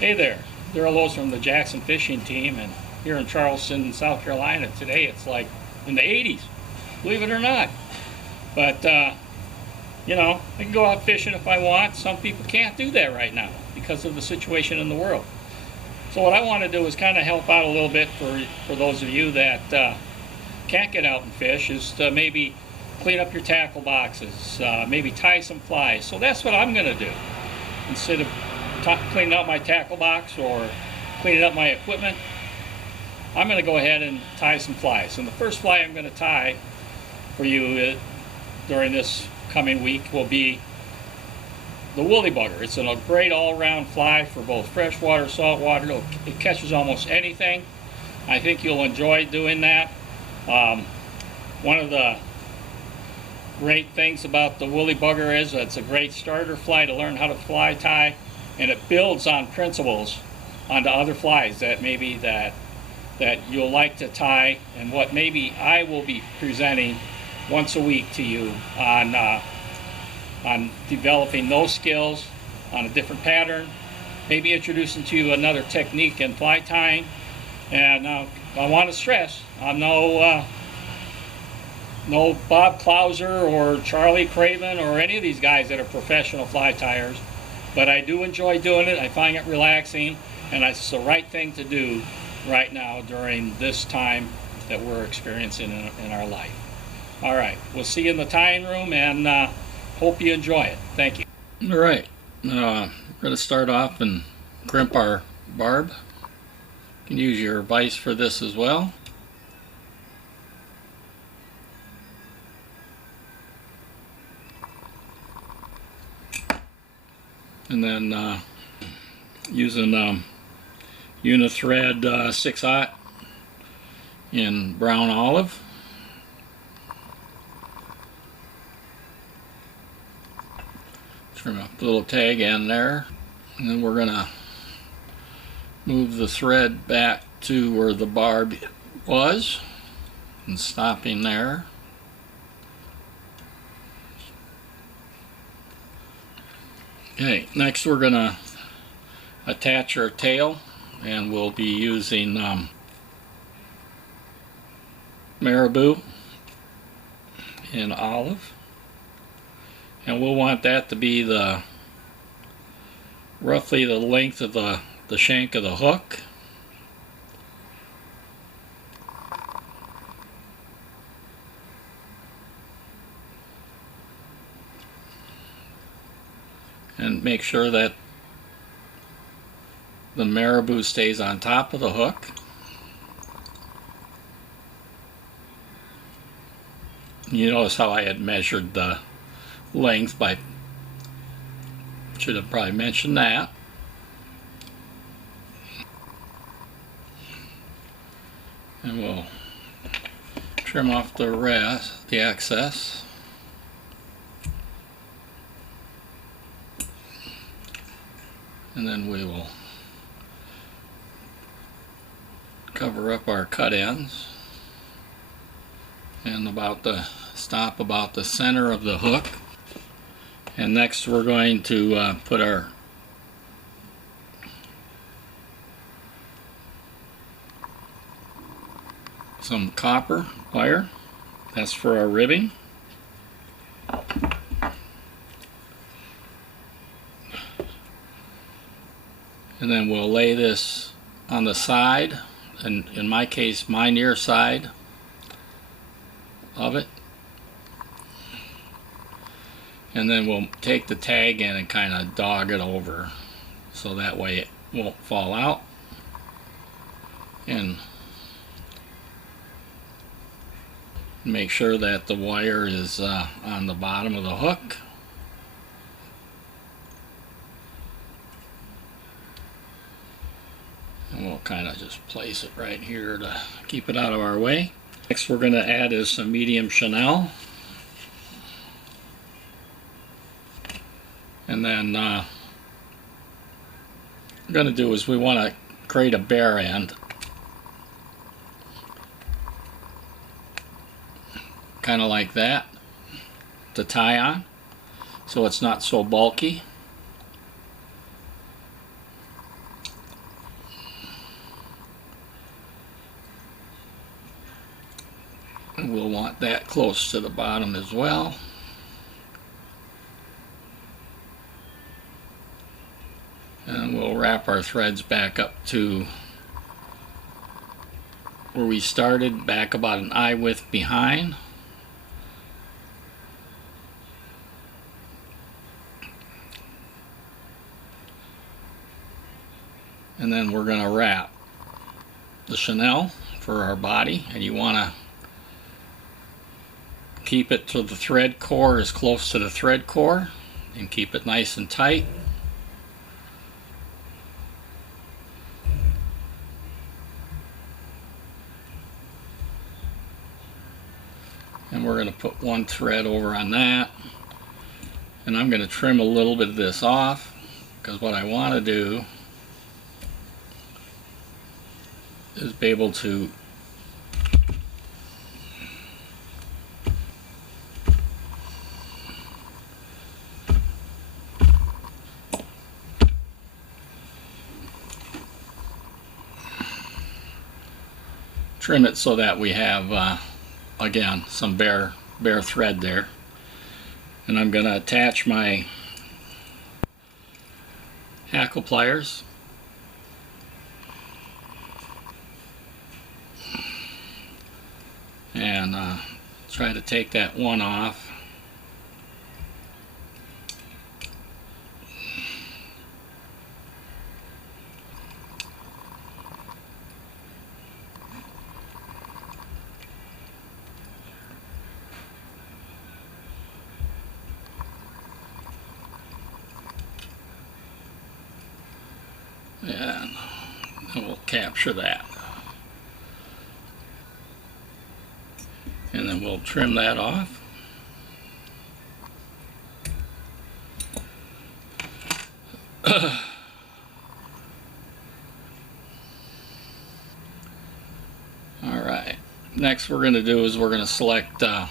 Hey there, Daryl Lowe's from the Jackson Fishing Team, and here in Charleston, South Carolina today it's like in the 80s, believe it or not. But you know, I can go out fishing if I want. Some people can't do that right now because of the situation in the world. So what I want to do is kind of help out a little bit for those of you that can't get out and fish, is to maybe clean up your tackle boxes, maybe tie some flies. So that's what I'm going to do. Instead of cleaning up my tackle box or cleaning up my equipment, I'm going to go ahead and tie some flies. And the first fly I'm going to tie for you during this coming week will be the woolly bugger. It's a great all-around fly for both freshwater, saltwater. It catches almost anything. I think you'll enjoy doing that. One of the great things about the woolly bugger is it's a great starter fly to learn how to fly tie, and it builds on principles onto other flies that maybe that you'll like to tie, and what maybe I will be presenting once a week to you on developing those skills on a different pattern, maybe introducing to you another technique in fly tying. And I want to stress, I'm no Bob Clouser or Charlie Craven or any of these guys that are professional fly tiers, but I do enjoy doing it. I find it relaxing, and it's the right thing to do right now during this time that we're experiencing in our life. All right, we'll see you in the tying room, and hope you enjoy it. Thank you. All right, we're going to start off and crimp our barb. You can use your vise for this as well. And then using Unithread 6/0 in brown olive. Trim up the little tag end there, and then we're gonna move the thread back to where the barb was and stopping there. Okay, next we're gonna attach our tail, and we'll be using marabou in olive, and we'll want that to be roughly the length of the shank of the hook. And make sure that the marabou stays on top of the hook. You notice how I had measured the length should have probably mentioned that. And we'll trim off the excess. And then we will cover up our cut ends, and stop about the center of the hook. And next we're going to put some copper wire. That's for our ribbing. And then we'll lay this on the side, and in my case, my near side of it. And then we'll take the tag in and kind of dog it over, so that way it won't fall out. And make sure that the wire is on the bottom of the hook. And we'll kind of just place it right here to keep it out of our way. Next we're going to add is some medium chenille. And then what we're going to do is we want to create a bare end. Kind of like that, to tie on, so it's not so bulky. And we'll want that close to the bottom as well. And we'll wrap our threads back up to where we started, back about an eye width behind. And then we're going to wrap the chenille for our body, and you want to keep it to the thread core, as close to the thread core, and keep it nice and tight. And we're going to put one thread over on that, and I'm going to trim a little bit of this off, because what I want to do is be able to trim it so that we have again some bare thread there. And I'm going to attach my hackle pliers and try to take that one off. And we'll capture that. And then we'll trim that off. Alright, next we're going to do is we're going to select a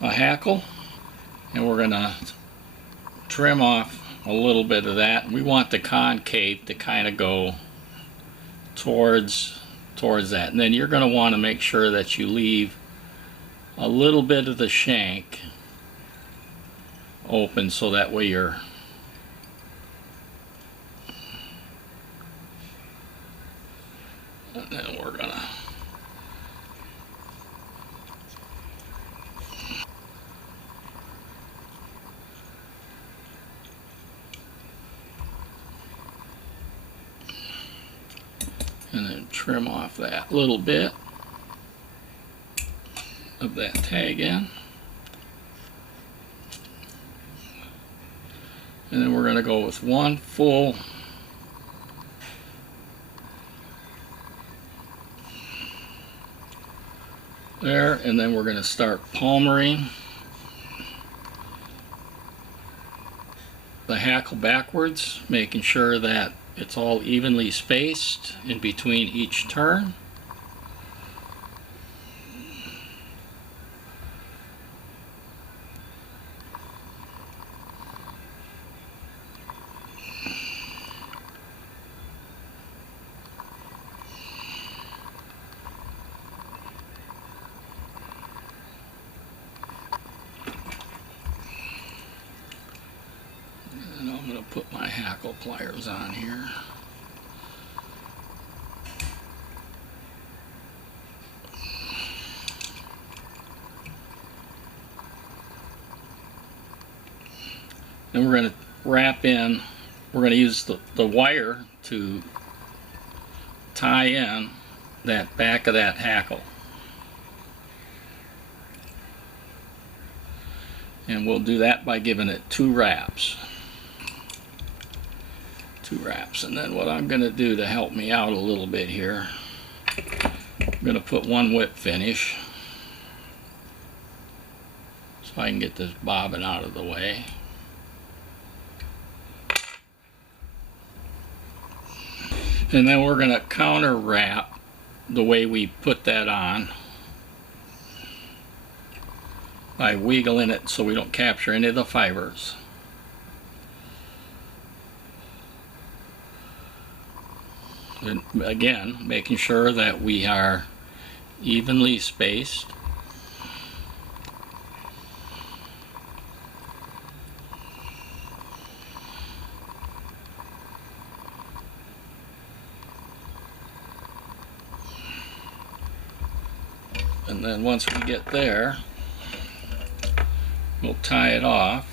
hackle, and we're going to trim off a little bit of that. We want the concave to kind of go towards that, and then you're going to want to make sure that you leave a little bit of the shank open, so that way you're and then we're gonna and then trim off that little bit of that tag end. And then we're going to go with one full there, and then we're going to start palmering the hackle backwards, making sure that it's all evenly spaced in between each turn. And I'm going to put my hackle pliers on here. And we're going to wrap in, we're going to use the wire to tie in that back of that hackle. And we'll do that by giving it two wraps. And then what I'm going to do to help me out a little bit here, I'm going to put one whip finish so I can get this bobbin out of the way. And then we're going to counter wrap the way we put that on by wiggling it so we don't capture any of the fibers. And again, making sure that we are evenly spaced. And then once we get there, we'll tie it off,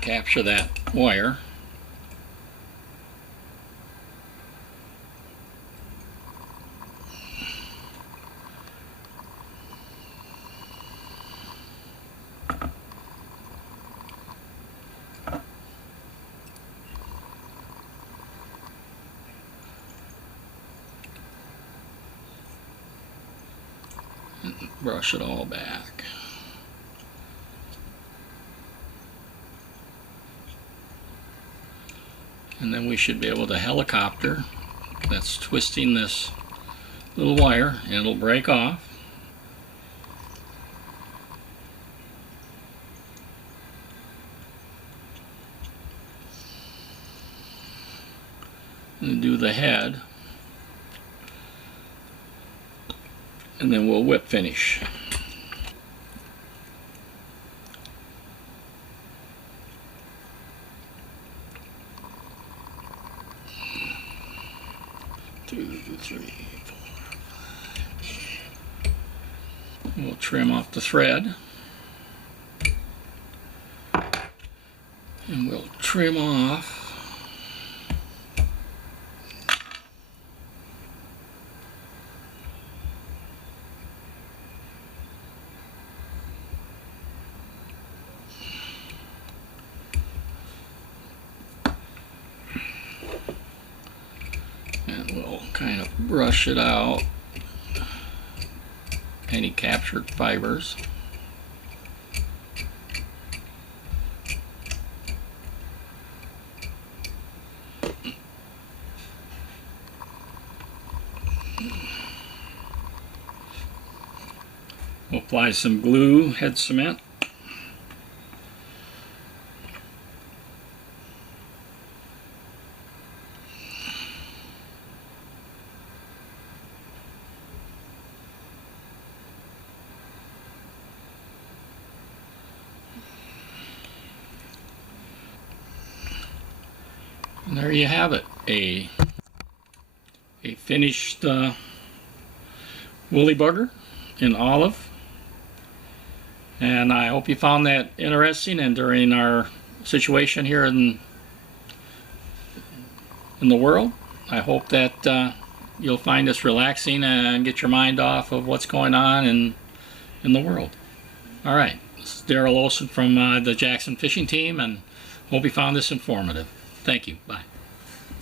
capture that wire. And brush it all back. And then we should be able to helicopter. That's twisting this little wire and it'll break off. And do the head. And then we'll whip finish. Two, three, four, five. We'll trim off the thread. And we'll trim off and we'll kind of brush it out, any captured fibers. We'll apply some glue head cement. And there you have it, a finished woolly bugger in olive. And I hope you found that interesting, and during our situation here in the world, I hope that you'll find this relaxing and get your mind off of what's going on in the world. All right, this is Daryl Olson from the Jackson Fishing Team, and hope you found this informative. Thank you. Bye.